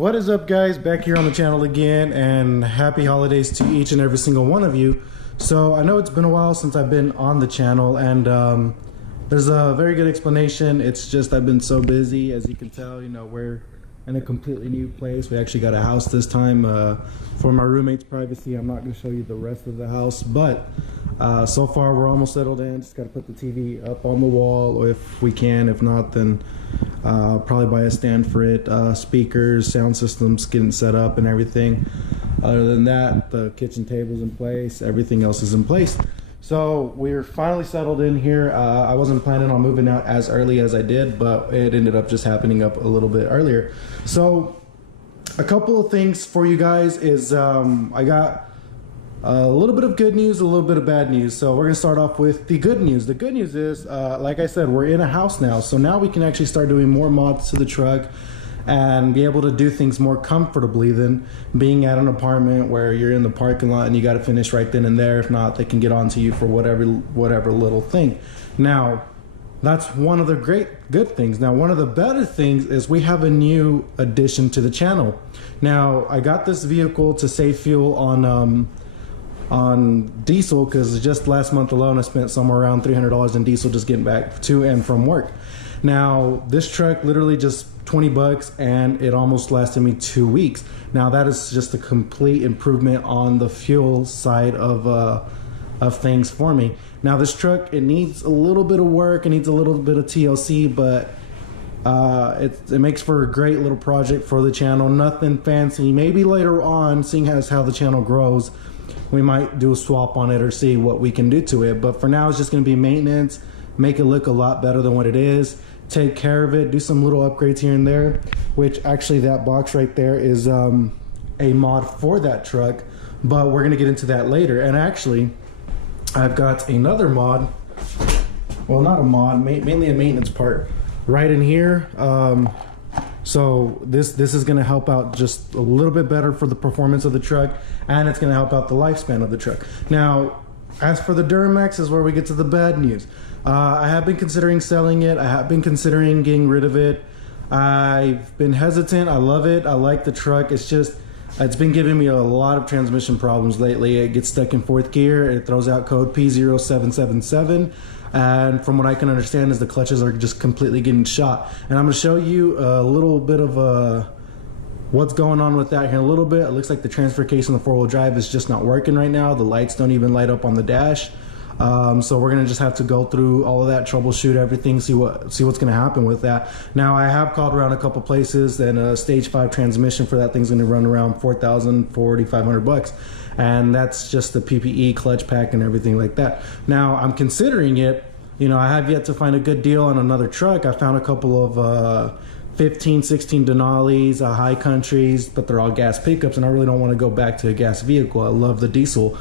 What is up, guys? Back here on the channel again, and happy holidays to each and every single one of you. So I know it's been a while since I've been on the channel, and there's a very good explanation. It's just I've been so busy. As you can tell, you know, we're in a completely new place. We actually got a house this time. For my roommate's privacy, I'm not going to show you the rest of the house, but so far we're almost settled in. Just got to put the TV up on the wall if we can. If not, then probably buy a stand for it. Speakers, sound systems getting set up and everything. Other than that, the kitchen table's in place. Everything else is in place. So we're finally settled in here. I wasn't planning on moving out as early as I did, but it ended up just happening up a little bit earlier. So a couple of things for you guys is I got a little bit of good news, a little bit of bad news. So we're gonna start off with the good news. The good news is, like I said, we're in a house now. So now we can actually start doing more mods to the truck and be able to do things more comfortably than being at an apartment where you're in the parking lot and you got to finish right then and there. If not, they can get onto you for whatever little thing. Now, that's one of the good things. Now, one of the better things is we have a new addition to the channel. Now, I got this vehicle to save fuel on diesel, because just last month alone I spent somewhere around $300 in diesel just getting back to and from work. Now, this truck literally just 20 bucks, and it almost lasted me 2 weeks. Now, that is just a complete improvement on the fuel side of things for me. Now, this truck, it needs a little bit of work, it needs a little bit of TLC, but it makes for a great little project for the channel. Nothing fancy. Maybe later on, seeing as how the channel grows, we might do a swap on it or see what we can do to it. But for now, it's just going to be maintenance, make it look a lot better than what it is, take care of it, do some little upgrades here and there, which actually that box right there is a mod for that truck, but we're going to get into that later. And actually, I've got another mod, well, not a mod, mainly a maintenance part right in here. So this is going to help out just a little bit better for the performance of the truck, and it's going to help out the lifespan of the truck. Now, as for the Duramax is where we get to the bad news. I have been considering selling it. I have been considering getting rid of it. I've been hesitant. I love it. I like the truck. It's just, it's been giving me a lot of transmission problems lately. It gets stuck in fourth gear. It throws out code P0777. And from what I can understand is the clutches are just completely getting shot. And I'm going to show you a little bit of what's going on with that here in a little bit. It looks like the transfer case on the four-wheel drive is just not working right now. The lights don't even light up on the dash. So we're gonna just have to go through all of that, troubleshoot everything, see what's gonna happen with that. Now, I have called around a couple places, and a stage 5 transmission for that thing's gonna run around $4,500, and that's just the PPE, clutch pack, and everything like that. Now, I'm considering it. You know, I have yet to find a good deal on another truck. I found a couple of 15, 16 Denali's, high countries, but they're all gas pickups, and I really don't want to go back to a gas vehicle. I love the diesel.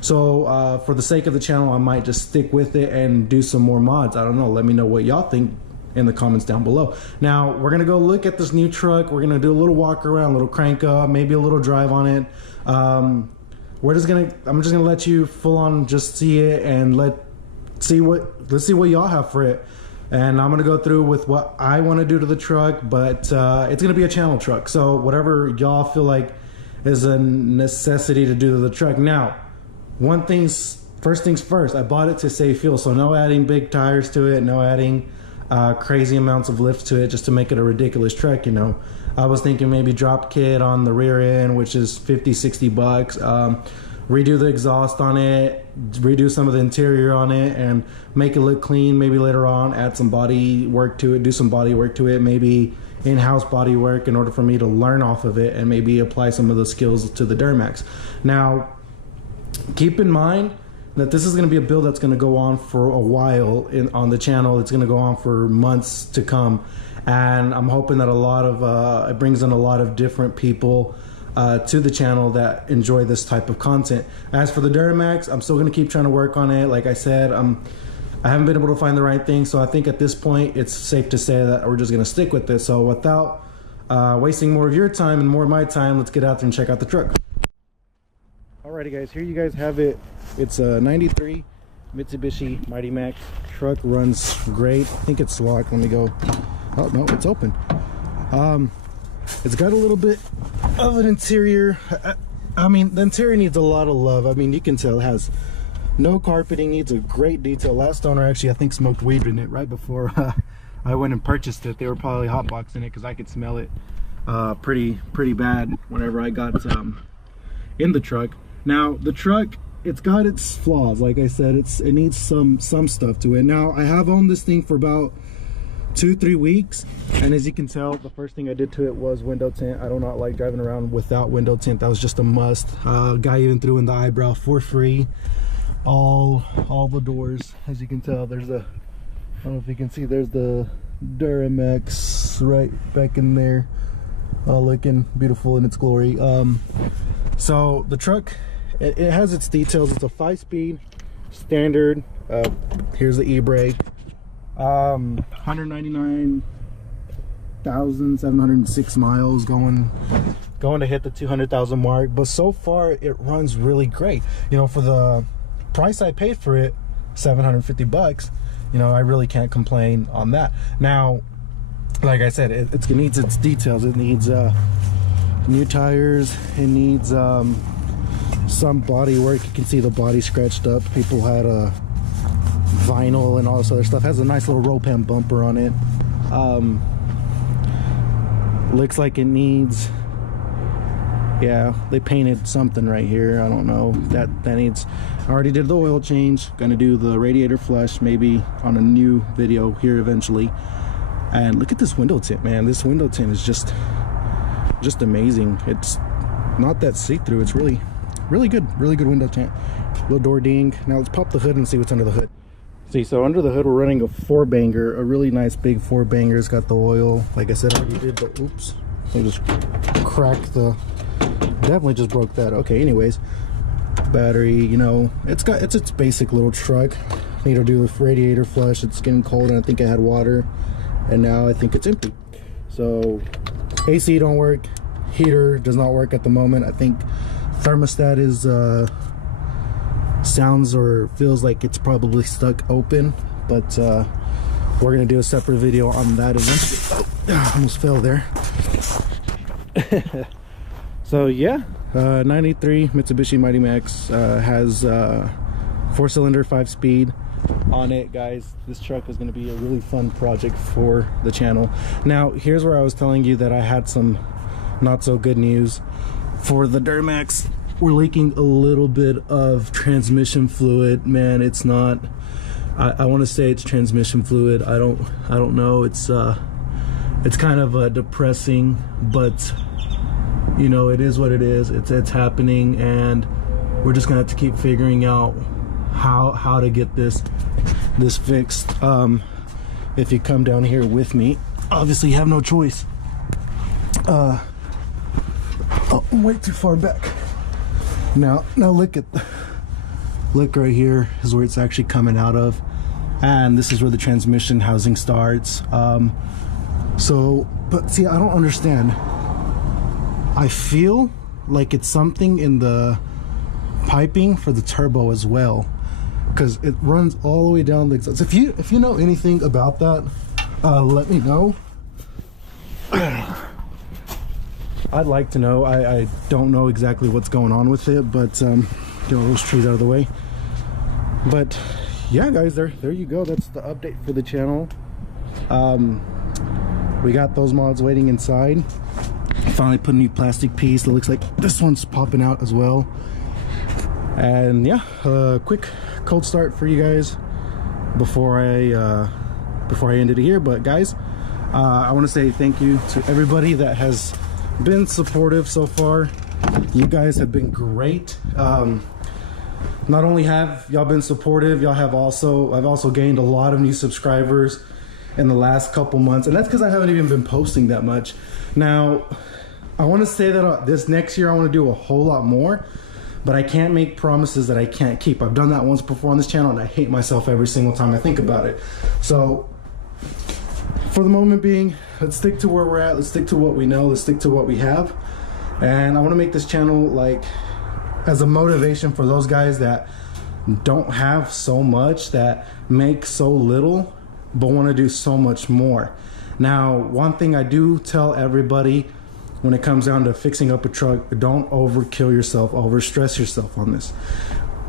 So for the sake of the channel, I might just stick with it and do some more mods. I don't know. Let me know what y'all think in the comments down below. Now, we're going to go look at this new truck. We're going to do a little walk around, a little crank up, maybe a little drive on it. I'm just going to let you full on just see it, and let's see what y'all have for it. And I'm going to go through with what I want to do to the truck, but it's going to be a channel truck. So whatever y'all feel like is a necessity to do to the truck. Now, first things first, I bought it to save fuel, so no adding big tires to it, no adding crazy amounts of lift to it just to make it a ridiculous truck, you know. I was thinking maybe drop kit on the rear end, which is 50, 60 bucks, redo the exhaust on it, redo some of the interior on it, and make it look clean. Maybe later on add some body work to it, do some body work to it, maybe in-house body work in order for me to learn off of it and maybe apply some of the skills to the Duramax. Now, keep in mind that this is going to be a build that's going to go on for a while on the channel. It's going to go on for months to come, and I'm hoping that it brings in a lot of different people to the channel that enjoy this type of content. As for the Duramax, I'm still going to keep trying to work on it. Like I said, I haven't been able to find the right thing, so I think at this point it's safe to say that we're just going to stick with this. So without wasting more of your time and more of my time, let's get out there and check out the truck. Alrighty guys, here you guys have it. It's a 93 Mitsubishi Mighty Max. Truck runs great. I think it's locked. Let me go. Oh no, it's open. It's got a little bit of an interior. I mean, the interior needs a lot of love. I mean, you can tell it has no carpeting, needs a great detail. Last owner actually, I think, smoked weed in it right before I went and purchased it. They were probably hotboxing it because I could smell it pretty bad whenever I got in the truck. Now the truck, it's got its flaws. Like I said, it needs some stuff to it. Now I have owned this thing for about 2-3 weeks, and as you can tell, the first thing I did to it was window tint. I do not like driving around without window tint. That was just a must. Guy even threw in the eyebrow for free. All the doors, as you can tell, there's a, I don't know if you can see, there's the Duramex right back in there, looking beautiful in its glory. So the truck, it has its details. It's a 5-speed standard. Here's the e-brake. 199,706 miles, going to hit the 200,000 mark. But so far it runs really great. You know, for the price I paid for it, 750 bucks, you know, I really can't complain on that. Now, like I said, it needs its details. It needs new tires. It needs some body work. You can see the body scratched up. People had vinyl and all this other stuff. Has a nice little roll pan bumper on it. Looks like it needs, yeah, they painted something right here. I don't know, that needs, I already did the oil change. Gonna do the radiator flush maybe on a new video here eventually. And look at this window tint, man. This window tint is just amazing. It's not that see-through. It's really good window tint. Little door ding. Now let's pop the hood and see what's under the hood. See, so under the hood we're running a 4-banger, a really nice big 4-banger. It's got the oil. Like I said, I already did the, oops, I just cracked the, definitely just broke that. Okay, anyways, battery, you know, it's its basic little truck. Need to do the radiator flush. It's getting cold and I think I had water, and now I think it's empty. So AC don't work, heater does not work at the moment. I think thermostat is sounds or feels like it's probably stuck open, but we're gonna do a separate video on that eventually. Oh, almost fell there. So yeah, 93 Mitsubishi Mighty Max has 4-cylinder 5-speed on it, guys. This truck is going to be a really fun project for the channel. Now here's where I was telling you that I had some not so good news. For the Duramax, we're leaking a little bit of transmission fluid, man. It's not, I want to say it's transmission fluid. I don't know. It's kind of depressing, but you know, it is what it is. It's happening, and we're just gonna have to keep figuring out how to get this fixed. If you come down here with me, obviously you have no choice. Oh, I'm way too far back. Now look right here is where it's actually coming out of, and this is where the transmission housing starts. But see, I don't understand. I feel like it's something in the piping for the turbo as well, because it runs all the way down the exhaust. If you know anything about that, let me know. I'd like to know. I don't know exactly what's going on with it, but get all those trees out of the way. But yeah, guys, there you go. That's the update for the channel. We got those mods waiting inside. Finally put a new plastic piece. It looks like this one's popping out as well. And yeah, quick cold start for you guys before I ended it here. But guys, I want to say thank you to everybody that has been supportive so far. You guys have been great. Not only have y'all been supportive, I've also gained a lot of new subscribers in the last couple months, and that's because I haven't even been posting that much. Now I want to say that this next year I want to do a whole lot more, but I can't make promises that I can't keep. I've done that once before on this channel, and I hate myself every single time I think about it. So for the moment being, let's stick to where we're at. Let's stick to what we know. Let's stick to what we have. And I want to make this channel like as a motivation for those guys that don't have so much, that make so little, but want to do so much more. Now, one thing I do tell everybody when it comes down to fixing up a truck, don't overkill yourself, overstress yourself on this.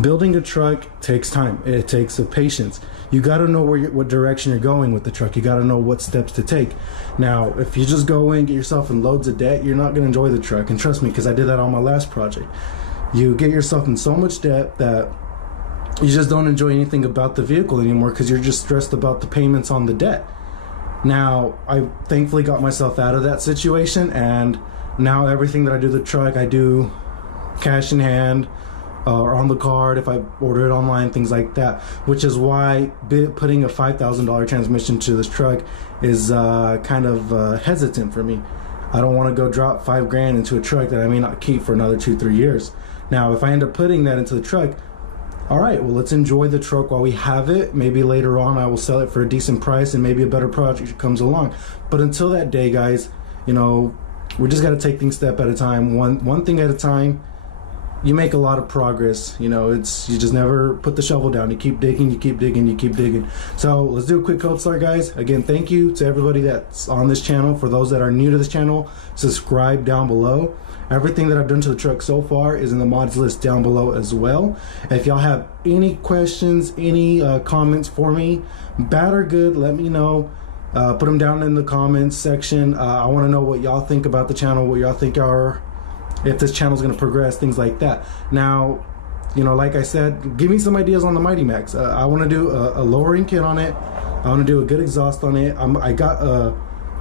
Building a truck takes time. It takes a patience. You got to know what direction you're going with the truck. You got to know what steps to take. Now, if you just go in, get yourself in loads of debt, you're not going to enjoy the truck. And trust me, because I did that on my last project. You get yourself in so much debt that you just don't enjoy anything about the vehicle anymore because you're just stressed about the payments on the debt. Now, I thankfully got myself out of that situation, and now everything that I do the truck, I do cash in hand or on the card if I order it online, things like that, which is why putting a $5,000 transmission to this truck is kind of hesitant for me. I don't want to go drop $5 grand into a truck that I may not keep for another 2-3 years. Now, if I end up putting that into the truck, all right, well, let's enjoy the truck while we have it. Maybe later on I will sell it for a decent price and maybe a better project comes along. But until that day, guys, you know, we just got to take things step at a time, one thing at a time. You make a lot of progress. You know, you just never put the shovel down. You keep digging, you keep digging, you keep digging. So let's do a quick cold start, guys. Again, thank you to everybody that's on this channel. For those that are new to this channel, subscribe down below. Everything that I've done to the truck so far is in the mods list down below as well. If y'all have any questions, any comments for me, bad or good, let me know. Put them down in the comments section. I want to know what y'all think about the channel, what y'all think if this channel is going to progress, things like that. Now, you know, like I said, give me some ideas on the Mighty Max. I want to do a lowering kit on it. I want to do a good exhaust on it. I got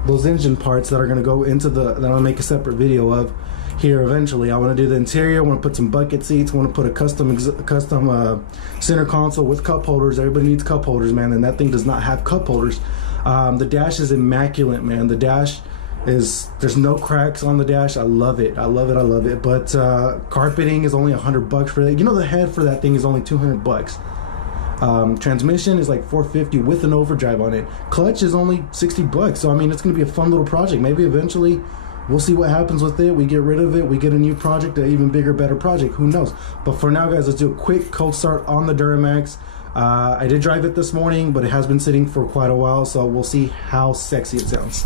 those engine parts that are going to go into that I'll make a separate video of here eventually. I want to do the interior. I want to put some bucket seats. I want to put a custom center console with cup holders. Everybody needs cup holders, man, and that thing does not have cup holders. The dash is immaculate, man. The dash there's no cracks on the dash. I love it. I love it. I love it. But carpeting is only $100 for that. You know, the head for that thing is only $200. Transmission is like $450 with an overdrive on it. Clutch is only $60. So I mean, it's gonna be a fun little project. Maybe eventually we'll see what happens with it. We get rid of it. We get a new project, an even bigger, better project. Who knows? But for now, guys, let's do a quick cold start on the Duramax. I did drive it this morning, but it has been sitting for quite a while. So we'll see how sexy it sounds.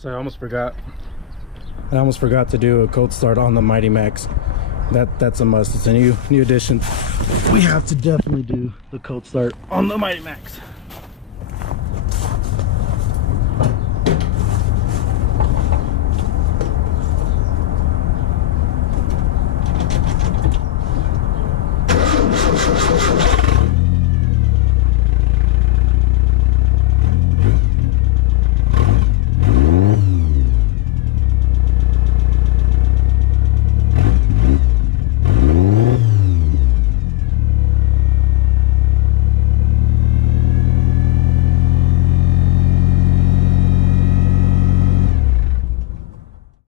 So I almost forgot to do a cold start on the Mighty Max. That's a must. It's a new addition. We have to definitely do the cold start on the Mighty Max.